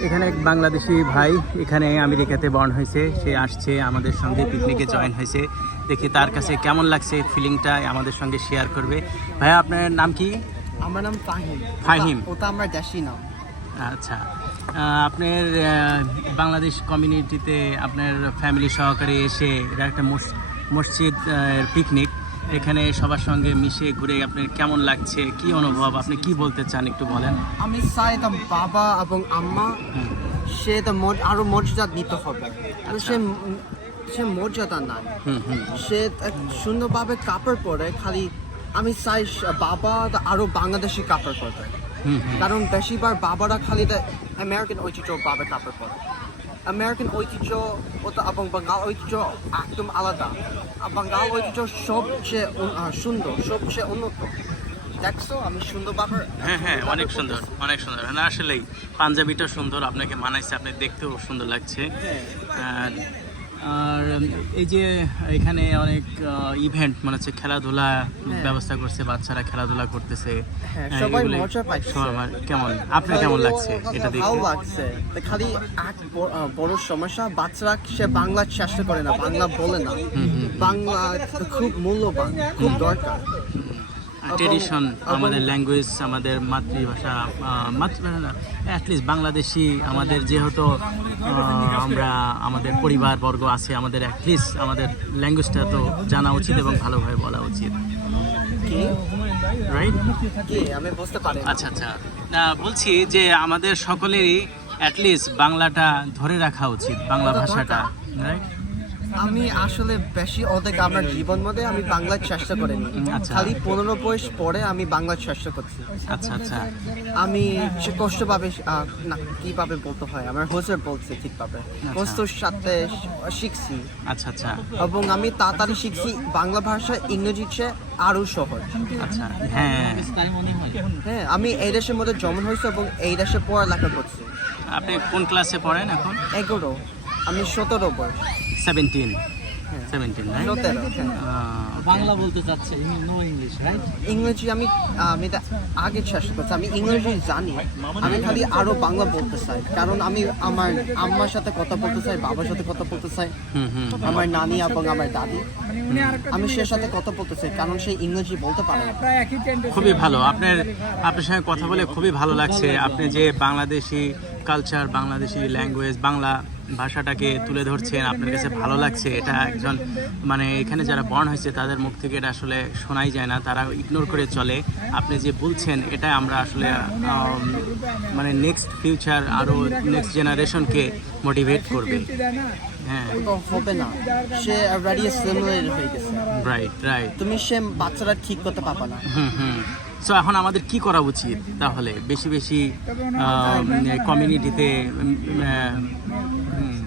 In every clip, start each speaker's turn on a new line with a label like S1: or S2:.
S1: এখানে এক বাংলাদেশি ভাই এখানে আমেরিকাতে বর্ন হয়েছে। সে আসছে আমাদের সঙ্গে পিকনিকে জয়েন হয়েছে। দেখি তার কাছে কেমন লাগছে ফিলিংটা আমাদের সঙ্গে শেয়ার করবে। ভাইয়া আপনার নাম কি?
S2: আমার নাম ফাহিম।
S1: ফাহিম।
S2: ওটা- আমার দেশি নাম।
S1: আচ্ছা। আপনার বাংলাদেশ কমিউনিটিতে আপনার ফ্যামিলি সহকারে এসে এটা একটা মস- মসজিদ পিকনিক এখানে সবার সঙ্গে মিশে ঘুরে আপনার কেমন লাগছে? কি অনুভব? আপনি কি বলতে চান একটু বলেন।
S2: আমি চাই তো বাবা এবং আম্মা সে তো আরও মর্যাদা নিতে হবে।
S1: আচ্ছা।
S2: সে সে মর্যাদা নাই। সে সুন্দরভাবে কাপড় পরে খালি আমি চাই বাবা আরও বাংলাদেশি কাপড় পরবে কারণ বেশিরভাগ বাবারা খালি আমেরিকান ঐতিহ্য বাবা কাপড় পরে। আমেরিকান ঐতিহ্য এবং বাঙাল ঐতিহ্য একদম আলাদা বাঙাল ঐতিহ্য সবচেয়ে সুন্দর সবচেয়ে উন্নত দেখছ আমি সুন্দরভাবে
S1: হ্যাঁ হ্যাঁ অনেক সুন্দর অনেক সুন্দর। না আসলেই পাঞ্জাবিটা সুন্দর আপনাকে মানাইছে আপনি দেখতেও সুন্দর লাগছে। আর আর এই যে এখানে অনেক ইভেন্ট মানে হচ্ছে খেলাধুলা ব্যবস্থা করছে বাচ্চারা খেলাধুলা করতেছে।
S2: হ্যাঁ,
S1: হ্যাঁ,
S2: সবাই মজা পাইছে।
S1: সবার কেমন? আপনার কেমন লাগছে এটা দেখে
S2: ভালো লাগছে। খালি এক বড় সমস্যা বাচ্চারা সে বাংলা চেষ্টা করে না বাংলা বলে না। বাংলা খুব মূল্যবান খুব দরকার।
S1: ট্রেডিশন আমাদের ল্যাঙ্গুয়েজ আমাদের মাতৃভাষা মাতৃভাষা না অ্যাটলিস্ট বাংলাদেশি আমাদের যেহেতু আমরা আমাদের পরিবারবর্গ আছে আমাদের অ্যাটলিস্ট আমাদের ল্যাঙ্গুয়েজটা তো জানা উচিত এবং ভালোভাবে বলা উচিত।
S2: কি?
S1: রাইট
S2: আমি বুঝতে পারি
S1: আচ্ছা আচ্ছা। না বলছি যে আমাদের সকলেরই অ্যাটলিস্ট বাংলাটা ধরে রাখা উচিত বাংলা ভাষাটা রাইট
S2: আমি আসলে বেশি অর্ধেক আমার জীবন মধ্যে আমি বাংলা চেষ্টা করিনি।
S1: আচ্ছা।
S2: খালি পনেরো বয়স পরে আমি বাংলা চেষ্টা করছি।
S1: আচ্ছা আচ্ছা।
S2: আমি কষ্ট পাবে না কীভাবে বলতে হয়? আমার হোসের বলছে ঠিকভাবে। কষ্টর সাথে শিখছি।
S1: আচ্ছা আচ্ছা।
S2: এবং আমি তাড়াতাড়ি শিখছি বাংলা ভাষা ইংরেজি চেয়ে আরও সহজ।
S1: আচ্ছা হ্যাঁ।
S2: হ্যাঁ আমি এই দেশের মধ্যে জন্ম হয়েছি এবং এই দেশে পড়ালেখা করছি।
S1: আপনি কোন ক্লাসে পড়েন এখন?
S2: এগারো। আমি সতেরো বয়স।
S1: সেভেন্টিন
S2: হ্যাঁ।
S1: সেভেন্টিন
S2: সতেরো হ্যাঁ।
S1: বাংলা
S3: বলতে চাচ্ছে নো ইংলিশ রাইট
S2: ইংরেজি আমি আমি আগে চেষ্টা করছি। আমি ইংরেজি জানি। আমি খালি আরও বাংলা বলতে চাই। কারণ আমি আমার আম্মার সাথে কথা বলতে চাই বাবার সাথে কথা বলতে চাই।
S1: হুম হুম।
S2: আমার নানি এবং আমার দাদি। আমি সে সাথে কথা বলতে চাই কারণ সে ইংরেজি বলতে পারে না।
S1: খুবই ভালো। আপনার আপনার সঙ্গে কথা বলে খুবই ভালো লাগছে। আপনি যে বাংলাদেশি কালচার বাংলাদেশি ল্যাঙ্গুয়েজ বাংলা ভাষাটাকে তুলে ধরছেন, আপনার কাছে ভালো লাগছে, এটা একজন মানে এখানে যারা বর্ণ হয়েছে তাদের মুখ থেকে এটা আসলে শোনাই যায় না, তারা ইগনোর করে চলে। আপনি যে বলছেন, এটা আমরা আসলে মানে নেক্সট ফিউচার আরও নেক্সট জেনারেশনকে মোটিভেট করবে।
S2: তো হবে না। সে অলরেডি সিমিলার হয়ে গেছে।
S1: রাইট রাইট
S2: তুমি সে বাচ্চারা ঠিক করতে পারবে না।
S1: হুম হুম। সো এখন আমাদের কি করা উচিত তাহলে? বেশি বেশি কমিউনিটিতে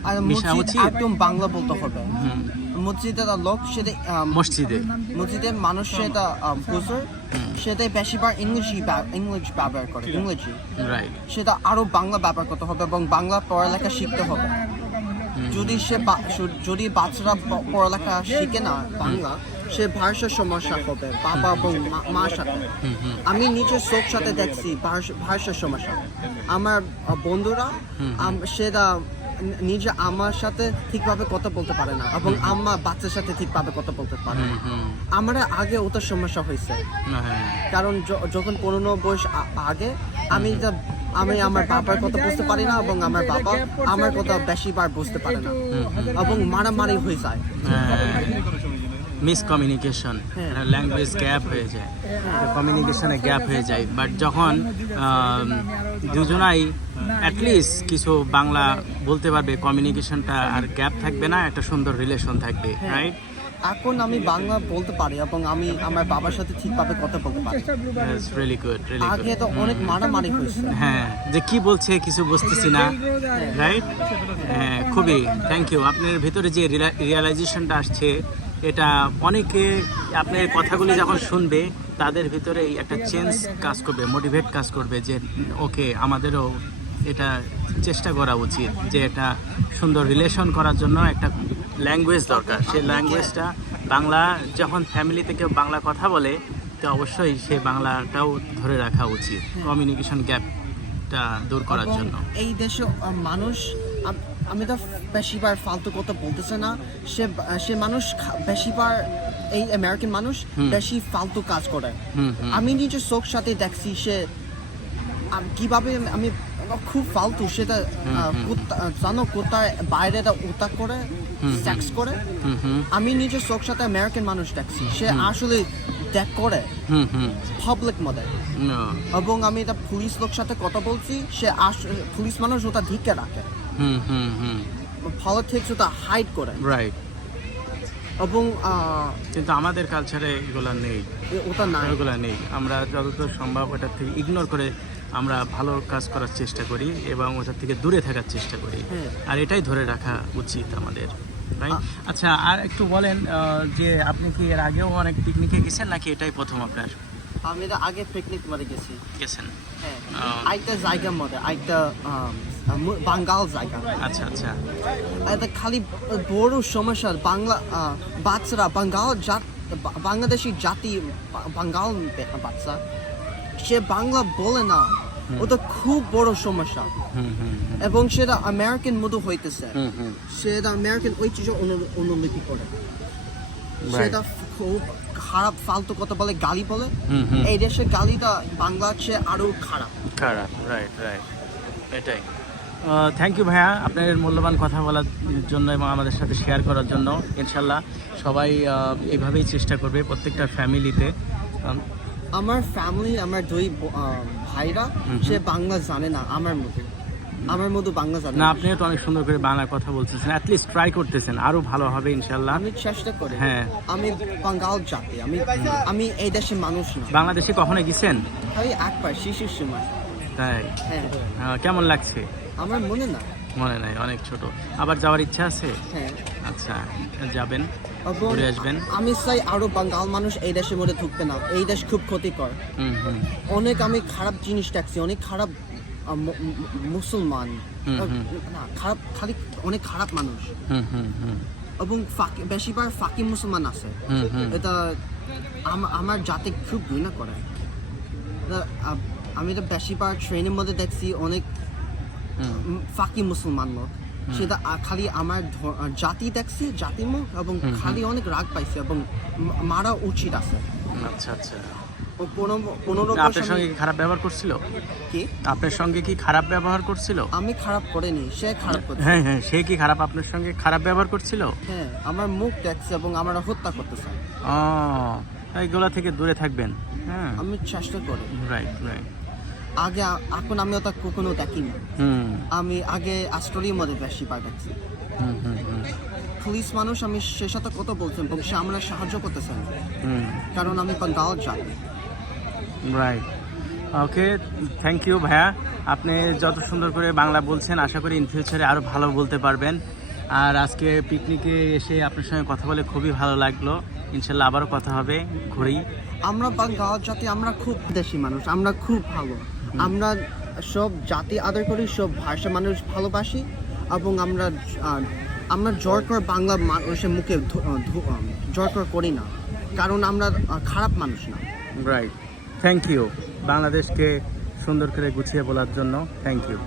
S2: আর মসজিদ একদম বাংলা বলতে হবে।
S1: হুম,
S2: মসজিদের লোক সেটা আম,
S1: মসজিদে।
S2: মানুষ সেটা বুঝর সেটাই বেশিরভাগ ব্যব- ইংলিশ ব্যবহার করে ইংরেজি।
S1: রাইট
S2: সেটা আরও বাংলা ব্যবহার করতে হবে এবং বাংলা পড়ালেখা শিখতে হবে। যদি সে যদি বাচ্চারা পড়ালেখা শিখে না বাংলা সে ভাষার সমস্যা হবে বাবা এবং মা- সাথে। আমি নিজের চোখ সাথে দেখছি ভাষ- সমস্যা আমার বন্ধুরা সেটা নিজে আমার সাথে ঠিকভাবে কথা বলতে পারে না এবং আম্মা বাচ্চার সাথে ঠিকভাবে কথা বলতে পারে না। আমার আগে ওটা সমস্যা হয়েছে।
S1: হ্যাঁ।
S2: কারণ যখন পনেরো বয়স আগে আমি আমি আমার বাবার কথা বুঝতে পারি না এবং আমার বাবা আমার কথা বেশিবার বুঝতে পারে না এবং মারামারি হয়ে যায়।
S1: মিসকমিউনিকেশন
S2: হ্যাঁ।
S1: ল্যাঙ্গুয়েজ গ্যাপ হয়ে যায় কমিউনিকেশনে গ্যাপ হয়ে যায়। বাট যখন দুজনাই অ্যাটলিস্ট কিছু বাংলা বলতে পারবে কমিউনিকেশনটা আর গ্যাপ থাকবে না একটা সুন্দর রিলেশন থাকবে রাইট
S2: এখন আমি বাংলা বলতে পারি এবং আমি আমার বাবার সাথে ঠিকভাবে কথা বলতে পারি।
S1: রিয়েলি গুড রিয়েলি
S2: আগে তো অনেক মারামারি হয়েছে
S1: হ্যাঁ যে কি বলছে কিছু বুঝতেছি না রাইট হ্যাঁ খুবই থ্যাংক ইউ আপনার ভিতরে যে রিয়ালাইজেশনটা আসছে এটা অনেকে আপনার কথাগুলি যখন শুনবে তাদের ভিতরে একটা চেঞ্জ কাজ করবে মোটিভেট কাজ করবে যে ওকে আমাদেরও এটা চেষ্টা করা উচিত যে এটা সুন্দর রিলেশন করার জন্য একটা ল্যাঙ্গুয়েজ দরকার। সেই ল্যাঙ্গুয়েজটা বাংলা যখন ফ্যামিলিতে কেউ বাংলা কথা বলে তো অবশ্যই সে বাংলাটাও ধরে রাখা উচিত কমিউনিকেশন গ্যাপ এটা দূর করার জন্য।
S2: এই দেশে মানুষ আমি তো বেশিবার ফালতু কথা বলতেছে না সে সে মানুষ বেশিবার এই আমেরিকান মানুষ বেশি ফালতু কাজ করে। আমি নিজের চোখ সাথে দেখছি সে কীভাবে আমি খুব ফালতু সেটা জানো কোথায় বাইরে উতা করে সেক্স করে? আমি নিজের চোখ সাথে আমেরিকান মানুষ দেখছি সে আসলে দেখ করে পাবলিক মধ্যে. এবং আমি এটা পুলিশ লোক সাথে কথা বলছি সে আস- পুলিশ মানুষ ওটা ঢিকে রাখে। পলিটিক্স ওটা হাইড করে।
S1: রাইট
S2: এবং
S1: কিন্তু আমাদের কালচারে এগুলো নেই।
S2: ওটা নাই।
S1: এগুলো নেই। আমরা যতদূর সম্ভব ওটা থেকে ইগনোর করে আমরা ভালো কাজ করার চেষ্টা করি এবং ওটার থেকে দূরে থাকার চেষ্টা করি।
S2: হ্যাঁ।
S1: আর এটাই ধরে রাখা উচিত আমাদের আচ্ছা আর একটু বলেন যে আপনি কি এর আগেও অনেক পিকনিকে গেছেন নাকি এটাই প্রথম আপনার?
S2: আমি এটা আগে পিকনিক মধ্যে গেছি।
S1: গেছেন?
S2: হ্যাঁ। আরেকটা জায়গার মধ্যে আরেকটা বাঙ্গাল জায়গা।
S1: আচ্ছা আচ্ছা।
S2: এটা খালি বড় সমস্যা বাংলা বাচ্চারা বাঙ্গাল জাত বাংলাদেশি জাতি বাঙ্গাল বাচ্চা সে বাংলা বলে না। ওটা খুব বড় সমস্যা। এবং সেটা আমেরিকান মতো হইতেছে। সেটা আমেরিকান ঐতিহ্য অনু- অনুলিপি করে। সেটা খুব খারাপ ফালতু কথা বলে গালি বলে। এই দেশে গালিটা বাংলার চেয়ে আরও খারাপ।
S1: খারাপ রাইট রাইট এটাই। থ্যাংক ইউ ভাইয়া আপনার মূল্যবান কথা বলার জন্য এবং আমাদের সাথে শেয়ার করার জন্য। ইনশাল্লাহ সবাই এইভাবেই চেষ্টা করবে প্রত্যেকটা ফ্যামিলিতে
S2: আমার ফ্যামিলি আমার দুই ভাইরা সে বাংলা জানে না আমার মতো। আমার মতো বাংলা জানে
S1: না আপনিও তো অনেক সুন্দর করে বাংলা কথা বলতেছেন। অ্যাটলিস্ট ট্রাই করতেছেন আরও ভালো হবে ইনশাল্লাহ
S2: আমি চেষ্টা করি।
S1: হ্যাঁ।
S2: আমি বাঙ্গাল জাতি আমি আমি এই দেশের মানুষ না।
S1: বাংলাদেশে কখনো গেছেন?
S2: আমি একবার শিশুর সময়।
S1: তাই?
S2: হ্যাঁ।
S1: কেমন লাগছে?
S2: আমার মনে না।
S1: মনে নাই অনেক ছোট। আবার যাওয়ার ইচ্ছা আছে?
S2: হ্যাঁ।
S1: আচ্ছা যাবেন ঘুরে আসবেন।
S2: আমি চাই আরও বাঙ্গাল মানুষ এই দেশের মধ্যে ঢুকবে না। এই দেশ খুব ক্ষতিকর।
S1: হুম হুম।
S2: অনেক আমি খারাপ জিনিস দেখছি অনেক খারাপ মুসলমান। না খারাপ খালি অনেক খারাপ মানুষ। এবং ফাঁকি বেশিরভাগ ফাঁকি মুসলমান আছে। এটা আম- আমার জাতি খুব ঘৃণা করে। আমি তো বেশিরভাগ ট্রেনের মধ্যে দেখছি অনেক ফাঁকি মুসলমান লোক। সেটা খালি আমার জাতি দেখছি জাতি মুখ এবং খালি অনেক রাগ পাইছে এবং মারা উচিত আছে।
S1: আচ্ছা আচ্ছা। আপনার সঙ্গে
S2: আমি-
S1: কি খারাপ ব্যবহার করছিল?
S2: কি?
S1: আপনার সঙ্গে কি খারাপ ব্যবহার করছিল?
S2: আমি খারাপ করিনি সে খারাপ করছে।
S1: হ্যাঁ হ্যাঁ সে কি খারাপ আপনার সঙ্গে খারাপ ব্যবহার করছিল?
S2: হ্যাঁ আমার মুখ দেখছে এবং আমার হত্যা করতে চায়
S1: ও এইগুলা থেকে দূরে থাকবেন। হ্যাঁ।
S2: আমি চেষ্টা করি।
S1: রাইট রাইট
S2: আগে এখন আমি ওটা কখনো দেখিনি। আমি আগে আস্ট্রেলিয়ার মধ্যে বেশি
S1: হুম
S2: পুলিশ মানুষ আমি সে সাথে কথা বলছেন এবং সে আমরা সাহায্য করতেছেন
S1: হুম।
S2: কারণ আমি বাঙ্গাল জাতি
S1: রাইট ওকে থ্যাংক ইউ ভাইয়া। আপনি যত সুন্দর করে বাংলা বলছেন আশা করি ইন ফিউচারে আরও ভালো বলতে পারবেন। আর আজকে পিকনিকে এসে আপনার সঙ্গে কথা বলে খুবই ভালো লাগল। ইনশাল্লাহ আবারও কথা হবে ঘুরি।
S2: আমরা বাঙ্গাল জাতি আমরা খুব দেশি মানুষ আমরা খুব ভালো। আমরা সব জাতি আদর করি সব ভাষা মানুষ ভালোবাসি এবং আমরা আমরা জোর করে বাংলা মানুষের মুখে ধু- ধু- আহ, জোর করে করি না। কারণ আমরা খারাপ মানুষ না।
S1: রাইট থ্যাংক ইউ বাংলাদেশকে সুন্দর করে গুছিয়ে বলার জন্য থ্যাংক ইউ